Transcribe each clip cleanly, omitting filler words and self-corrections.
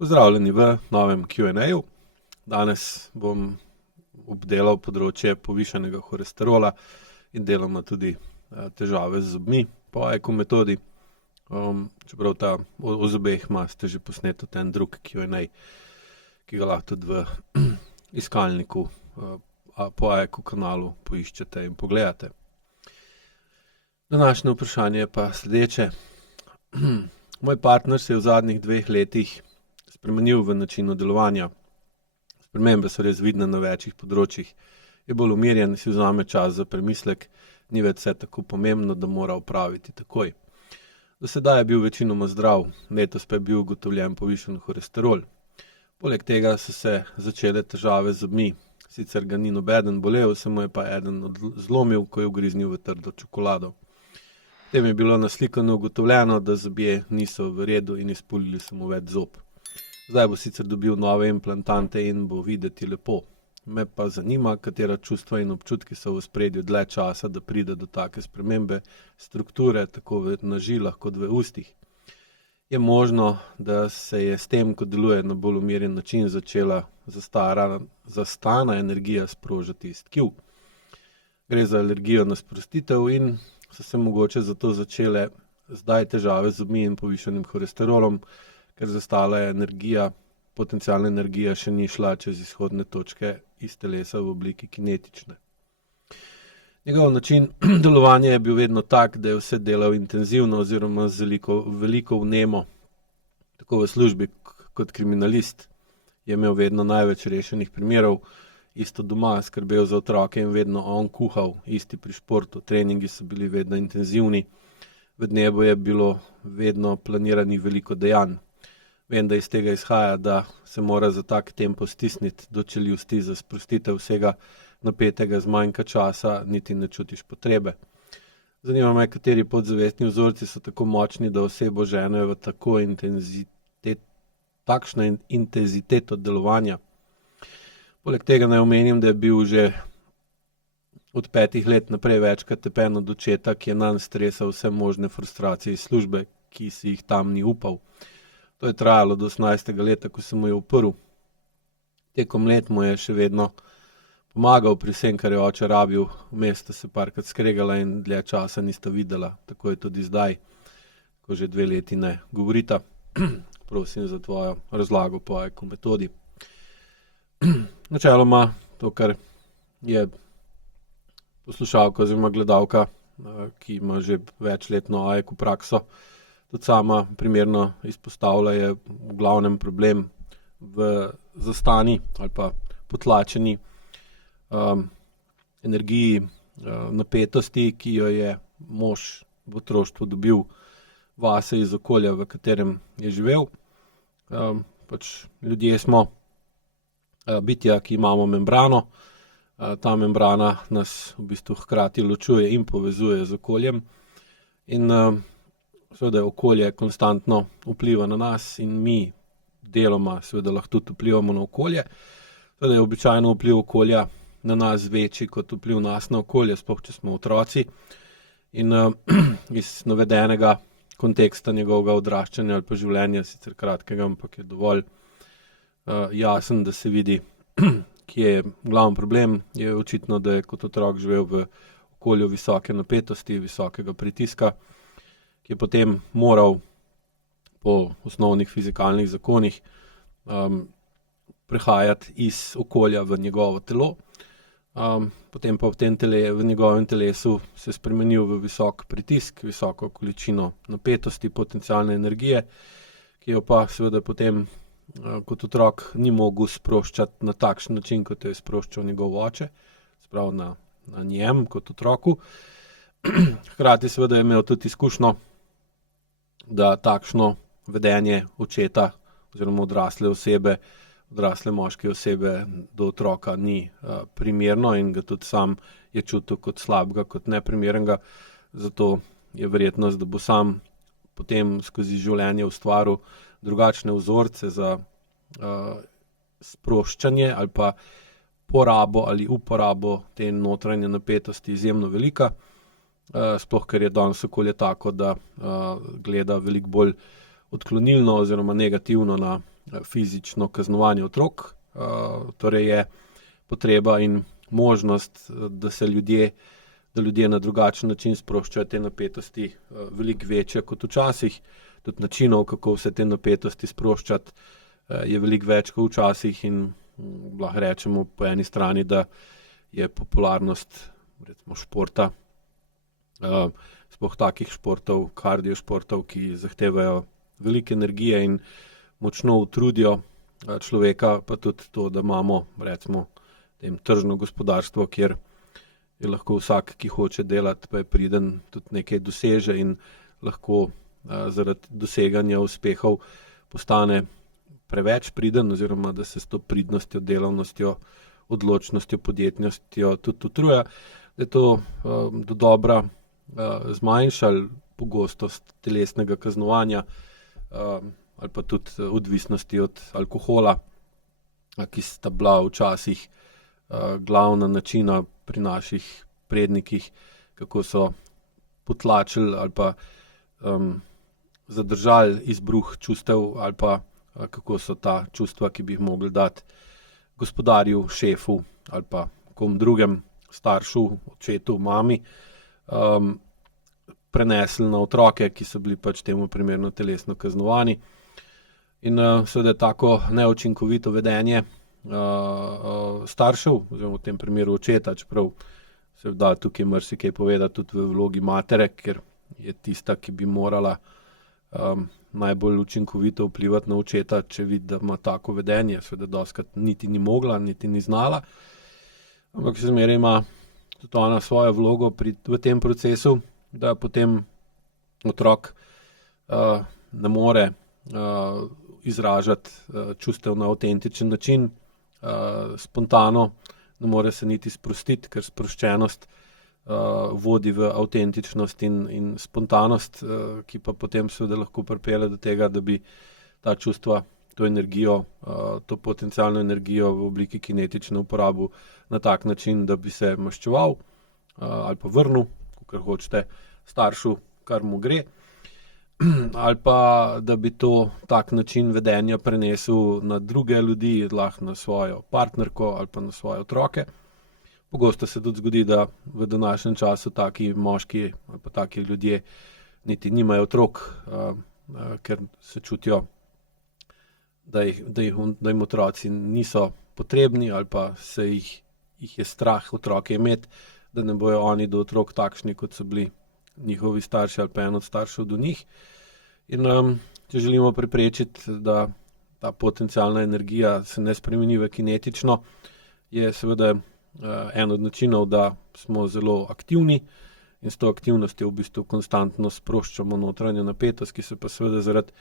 Pozdravljeni v novem Q&A-ju. Danes bom obdelal področje povišanega holesterola in deloma tudi težave z zobmi po AIQ metodi. Čeprav o zobeh imate že posnet en drug Q&A, ki ga lahko tudi v iskalniku po AIQ kanalu poiščete in pogledate. Današnje vprašanje je pa sledeče. Moj partner se je v zadnjih 2 letih spremenil v načinu delovanja. Spremembe so res vidne na večjih področjih. Je bolj umirjen, si vzame čas za premislek, ni več vse tako pomembno, da mora opraviti takoj. Do sedaj je bil večinoma zdrav, letos pa je bil ugotovljen povišan holesterol. Poleg tega so se začele težave z zobmi. Sicer ga ni nobeden bolel, se mu je pa eden zlomil, ko je ugriznil v trdo čokolado. Potem je bilo na slikanju ugotovljeno, da zobje niso v redu in izpulili so mu več zob. Zdaj bo sicer dobil nove implantante in bo videti lepo. Me pa zanima, katera čustva in občutki so v ospredju dlje časa, da pride do take spremembe strukture, tako na žilah kot v ustih. Je možno, da se je s tem, ko deluje na bolj umirjen način, začela zastana energija sprožati iz tkiv. Gre za alergijo na sprostitev in so se mogoče zato začele zdaj težave z zobmi in povišanim holesterolom, ker zastala je energija, potencialna energija še ni šla čez izhodne točke iz telesa v obliki kinetične. Njegov način delovanja je bil vedno tak, da je vse delal intenzivno oziroma z veliko vnemo. Tako v službi kot kriminalist je imel vedno največ rešenih primerov, isto doma skrbel za otroke in vedno on kuhal, isti pri športu, treningi so bili vedno intenzivni, v dnevu je bilo vedno planiranih veliko dejanj. Vem, da iz tega izhaja, da se mora za tak tempo stisniti do čeljusti za sprostitev vsega napetega, zmanjka časa, niti ne čutiš potrebe. Zanima me, kateri podzavestni vzorci so tako močni, da osebo ženejo v takšno intenziteto delovanja. Poleg tega naj omenim, da je bil že od 5 let naprej večkrat tepen od očeta, ki je nanj stresal vse možne frustracije iz službe, ki si jih tam ni upal. To je trajalo do 18. leta, ko se mu je uprl. Tekom let mu je še vedno pomagal pri vsem, kar je oče rabil, vmes sta se parkrat skregala in dlje časa nista videla. Tako je tudi zdaj, ko že 2 leti ne govorita. Prosim za tvojo razlago po AIQ metodi. Načeloma to, kar je poslušalka oziroma gledalka, ki ima že večletno AIQ prakso, tudi sama primerno izpostavlja, je v glavnem problem v zastani ali pa potlačeni energiji, napetosti, ki jo je mož v otroštvu dobil vase iz okolja, v katerem je živel. Ljudje smo bitja, ki imamo membrano. Ta membrana nas v bistvu hkrati ločuje in povezuje z okoljem. In seveda okolje konstantno vpliva na nas in mi deloma seveda lahko tudi vplivamo na okolje. Seveda je običajno vpliv okolja na nas večji kot vpliv nas na okolje, sploh če smo otroci. In iz navedenega konteksta njegovega odraščanja ali pa življenja, sicer kratkega, ampak je dovolj jasen, da se vidi, kje je glavni problem. Je očitno, da je kot otrok živel v okolju visoke napetosti, visokega pritiska, ki je potem moral po osnovnih fizikalnih zakonih prehajati iz okolja v njegovo telo. Potem pa v njegovem telesu se spremenil v visok pritisk, visoko količino napetosti, potencialne energije, ki jo pa seveda potem kot otrok ni mogel sproščati na takšen način, kot jo je sproščal njegov oče, sprav na njem kot otroku. Hkrati seveda je imel tudi izkušnjo, da takšno vedenje očeta oziroma odrasle moške osebe do otroka ni primerno in ga tudi sam je čutil kot slabega, kot neprimernega. Zato je verjetnost, da bo sam potem skozi življenje ustvaril drugačne vzorce za sproščanje ali pa porabo ali uporabo te notranje napetosti izjemno velika. Sploh, ker je danes okolje tako, da gleda veliko bolj odklonilno oziroma negativno na fizično kaznovanje otrok, torej je potreba in možnost, da ljudje na drugačen način sproščajo te napetosti, veliko večja kot včasih. Tudi načinov, kako vse te napetosti sproščati, je veliko več kot včasih in lahko rečemo po eni strani, da je popularnost recimo športa, sploh takih športov, kardiošportov, ki zahtevajo veliko energije in močno utrudijo človeka, pa tudi to, da imamo recimo tržno gospodarstvo, kjer je lahko vsak, ki hoče delati, pa je priden, tudi nekaj doseže in lahko zaradi doseganja uspehov postane preveč priden, oziroma da se s to pridnostjo, delavnostjo, odločnostjo, podjetnostjo tudi utruja, da je to dodobra zmanjšalo pogostost telesnega kaznovanja ali pa tudi odvisnosti od alkohola, ki sta bila včasih glavna načina pri naših prednikih, kako so potlačili ali pa zadržali izbruh čustev ali pa kako so ta čustva, ki bi jih mogli dati gospodarju, šefu ali pa kom drugem, staršu, očetu, mami, prenesli na otroke, ki so bili pač temu primerno telesno kaznovani. In seveda tako neučinkovito vedenje staršev, oziroma v tem primeru očeta, čeprav se da tukaj marsikaj povedati tudi v vlogi matere, ker je tista, ki bi morala najbolj učinkovito vplivati na očeta, če vidi, da ima tako vedenje. Seveda dostikrat niti ni mogla, niti ni znala, ampak zmeraj ima tudi ona svojo vlogo v tem procesu, da potem otrok ne more izražati čustev na avtentičen način, spontano, ne more se niti sprostiti, ker sproščenost vodi v avtentičnost in spontanost, ki pa potem seveda lahko pripelje do tega, da bi ta čustva, to energijo, to potencialno energijo v obliki kinetične uporabil na tak način, da bi se maščeval ali pa vrnil, kakor hočete, staršu, kar mu gre, ali pa da bi to tak način vedenja prenesel na druge ljudi, lahko na svojo partnerko ali pa na svoje otroke. Pogosto se tudi zgodi, da v današnjem času taki moški ali pa taki ljudje niti nimajo otrok, ker se čutijo, da jim otroci niso potrebni ali pa jih je strah otroke imeti, da ne bojo oni do otrok takšni, kot so bili njihovi starši ali pa en od staršev do njih. In če želimo preprečiti, da ta potencialna energija se ne spremeni v kinetično, je seveda en od načinov, da smo zelo aktivni in s to aktivnostjo v bistvu konstantno sproščamo notranjo napetost, ki se pa seveda zaradi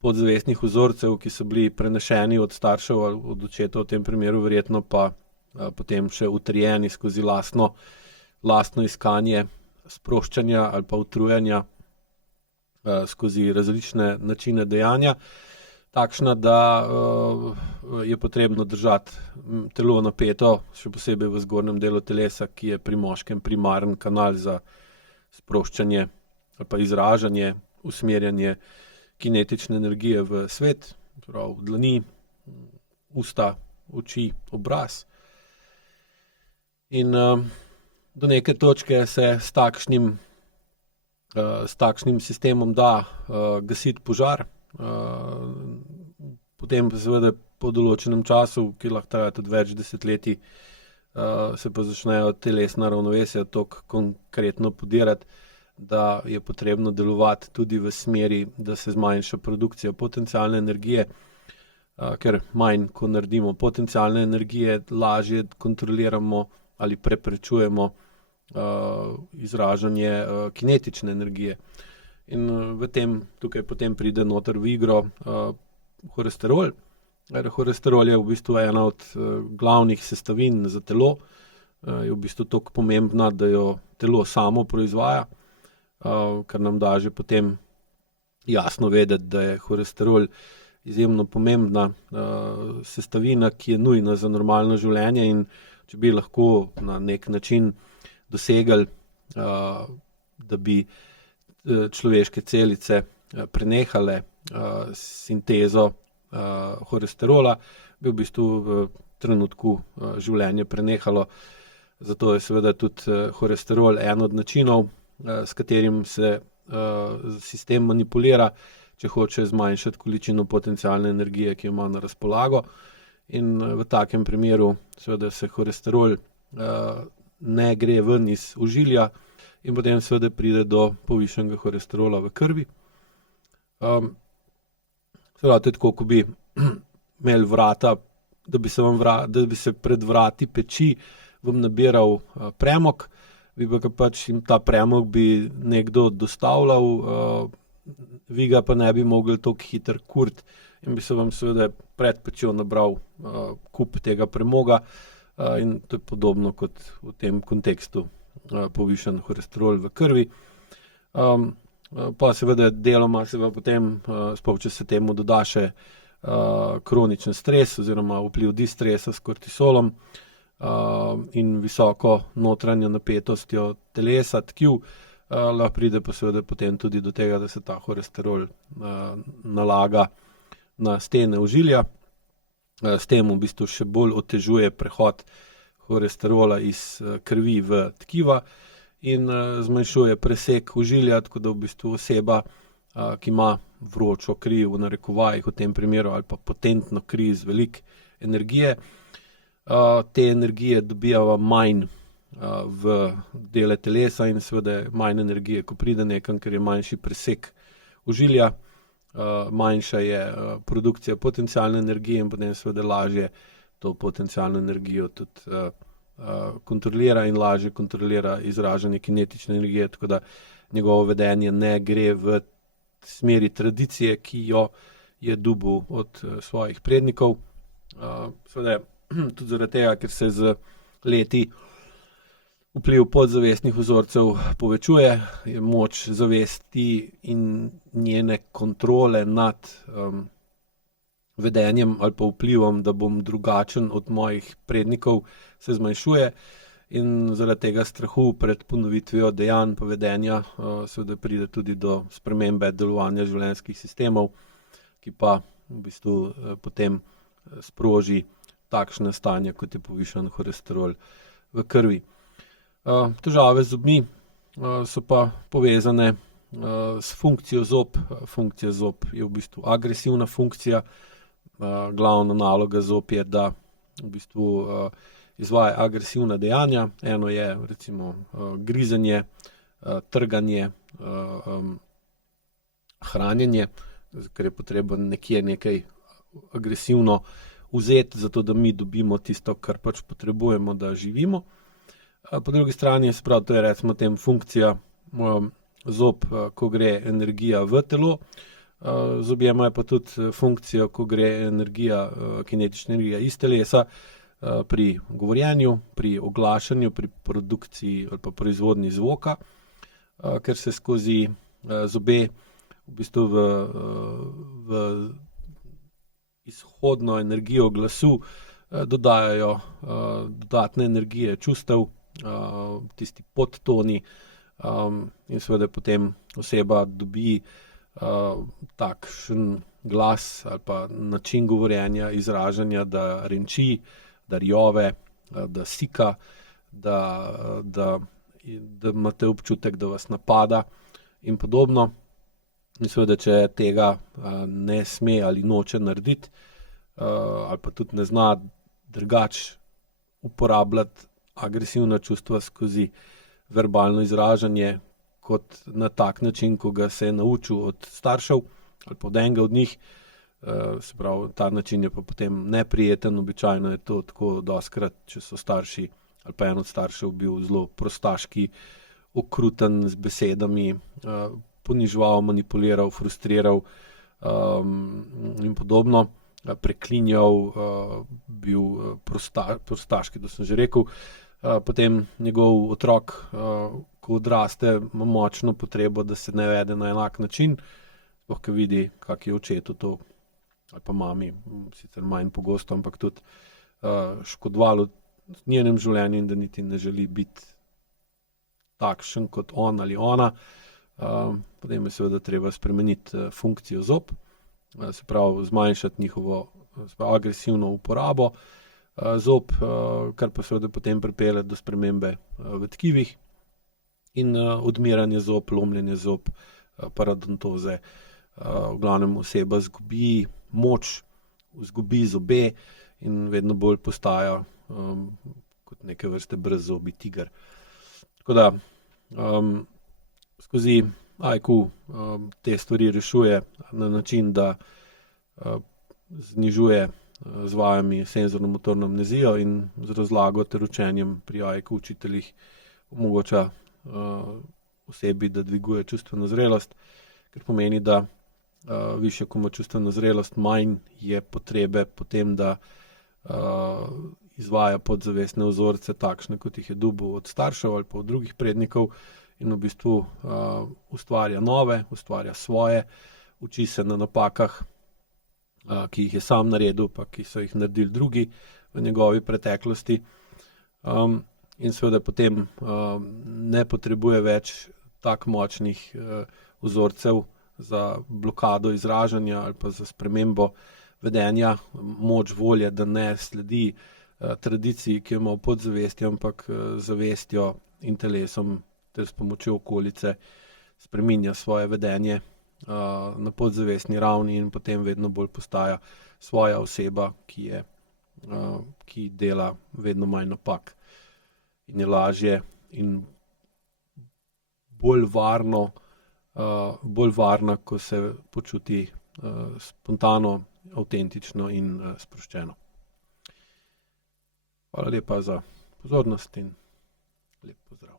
podzavestnih vzorcev, ki so bili prenešeni od staršev ali od očetov v tem primeru, verjetno pa potem še utrjeni skozi lastno iskanje sproščanja ali pa utrujanja skozi različne načine dejanja, takšna, da je potrebno držati telo napeto, še posebej v zgornjem delu telesa, ki je pri moškem primaren kanal za sproščanje ali pa izražanje, usmerjanje kinetične energije v svet, prav dlani, usta, oči, obraz. In do neke točke se s takšnim sistemom da gasiti požar, potem seveda po določenem času, ki lahko traja tudi več desetletij, se pa začnejo telesna ravnovesja toliko konkretno podirati, da je potrebno delovati tudi v smeri, da se zmanjša produkcija potencialne energije, ker manj, ko naredimo potencialne energije, lažje kontroliramo ali preprečujemo izražanje kinetične energije. In tukaj potem pride noter v igro holesterol. Holesterol je v bistvu ena od glavnih sestavin za telo, je v bistvu toliko pomembna, da jo telo samo proizvaja, kar nam da že potem jasno vedeti, da je holesterol izjemno pomembna sestavina, ki je nujna za normalno življenje, in če bi lahko na nek način dosegli, da bi človeške celice prenehale sintezo holesterola, bi v bistvu v trenutku življenje prenehalo. Zato je seveda tudi holesterol en od načinov, s katerim se sistem manipulira, če hoče zmanjšati količino potencialne energije, ki jo ima na razpolago. In v takem primeru seveda se holesterol ne gre ven iz ožilja in potem seveda pride do povišanega holesterola v krvi. Seveda to je tako, ko bi imeli vrata, da bi se pred vrati peči vam nabiral premog, bi pa pač ta premog bi nekdo dostavljal, vi ga pa ne bi mogli toliko hitro kuriti in bi se vam seveda pred pečjo nabral kup tega premoga, in to je podobno kot v tem kontekstu povišan holesterol v krvi. Pa seveda deloma potem, sploh če se temu doda še kroničen stres oziroma vpliv distresa s kortizolom in visoko notranjo napetostjo telesa, tkiv, lahko pride pa seveda potem tudi do tega, da se ta holesterol nalaga na stene ožilja. S tem v bistvu še bolj otežuje prehod holesterola iz krvi v tkiva in zmanjšuje presek ožilja, tako da v bistvu oseba, ki ima vročo kri v narekovajih v tem primeru ali pa potentno kri z veliko energije, te energije dobivava manj v dele telesa in seveda manj energije, ko pride nekam, ker je manjši presek ožilja, manjša je produkcija potencialne energije in potem seveda lažje to potencialno energijo tudi kontrolira in lažje kontrolira izražanje kinetične energije, tako da njegovo vedenje ne gre v smeri tradicije, ki jo je dobil od svojih prednikov. Seveda tudi zaradi tega, ker se z leti vpliv podzavestnih vzorcev povečuje, je moč zavesti in njene kontrole nad vedenjem ali pa vplivom, da bom drugačen od mojih prednikov, se zmanjšuje in zaradi tega strahu pred ponovitvijo dejanj pa vedenja seveda pride tudi do spremembe delovanja življenjskih sistemov, ki pa v bistvu potem sproži takšne stanja, kot je povišan holesterol v krvi. Težave z zobmi so pa povezane s funkcijo zob. Funkcija zob je v bistvu agresivna funkcija. Glavna naloga zob je, da v bistvu izvaja agresivna dejanja. Eno je recimo grizenje, trganje, hranjenje, ker je potrebno nekje nekaj agresivno vzeti, zato da mi dobimo tisto, kar pač potrebujemo, da živimo. Po drugi strani, se pravi, to je recimo tem funkcija zob, ko gre energija v telo. Zobje imajo pa tudi funkcijo, ko gre energija, kinetična energija iz telesa, pri govorjenju, pri oglašanju, pri produkciji ali pa proizvodnji zvoka, ker se skozi zobe v bistvu v izhodno energijo glasu dodajajo dodatne energije čustev, tisti podtoni, in seveda potem oseba dobi takšen glas ali pa način govorjenja, izražanja, da renči, da rjove, da sika, da imate občutek, da vas napada in podobno. In seveda, če tega ne sme ali noče narediti, ali pa tudi ne zna drugače uporabljati agresivna čustva skozi verbalno izražanje kot na tak način, ko ga se je naučil od staršev ali pa od enega od njih, se pravi, ta način je pa potem neprijeten. Običajno je to tako dostikrat, če so starši ali pa en od staršev bil zelo prostaški, okruten z besedami, poniževal, manipuliral, frustriral in podobno, preklinjal, bil prostaški, to sem že rekel. Potem njegov otrok, ko odraste, ima močno potrebo, da se ne vede na enak način, sploh ko vidi, kak je očetu to, ali pa mami, sicer manj pogosto, ampak tudi škodovalo njenem življenju in da niti ne želi biti takšen kot on ali ona. Potem je seveda treba spremeniti funkcijo zob. se pravi zmanjšati njihovo agresivno uporabo zob, kar pa seveda potem pripelje do spremembe v tkivih in odmiranje zob, lomljenje zob, parodontoze. V glavnem oseba izgubi moč, izgubi zobe in vedno bolj postaja kot neke vrste brezzobi tiger. Tako da skozi IQ te stvari rešuje na način, da znižuje z vajami senzorno-motorno amnezijo in z razlago ter učenjem pri IQ učiteljih omogoča osebi, da dviguje čustveno zrelost, kar pomeni, da višjo ko ima čustveno zrelost, manj je potrebe potem, da izvaja podzavestne vzorce, takšne, kot jih je dobil od staršev ali pa od drugih prednikov, in v bistvu ustvarja nove, ustvarja svoje, uči se na napakah, ki jih je sam naredil, pa ki so jih naredili drugi v njegovi preteklosti. In seveda potem ne potrebuje več tako močnih vzorcev za blokado izražanja ali pa za spremembo vedenja, moč volje, da ne sledi tradiciji, ki jo ima v podzavesti, ampak zavestjo in telesom ter s pomočjo okolice spreminja svoje vedenje na podzavestni ravni in potem vedno bolj postaja svoja oseba, ki dela vedno manj napak in je lažje in bolj varna, ko se počuti spontano, avtentično in sproščeno. Hvala lepa za pozornost in lep pozdrav.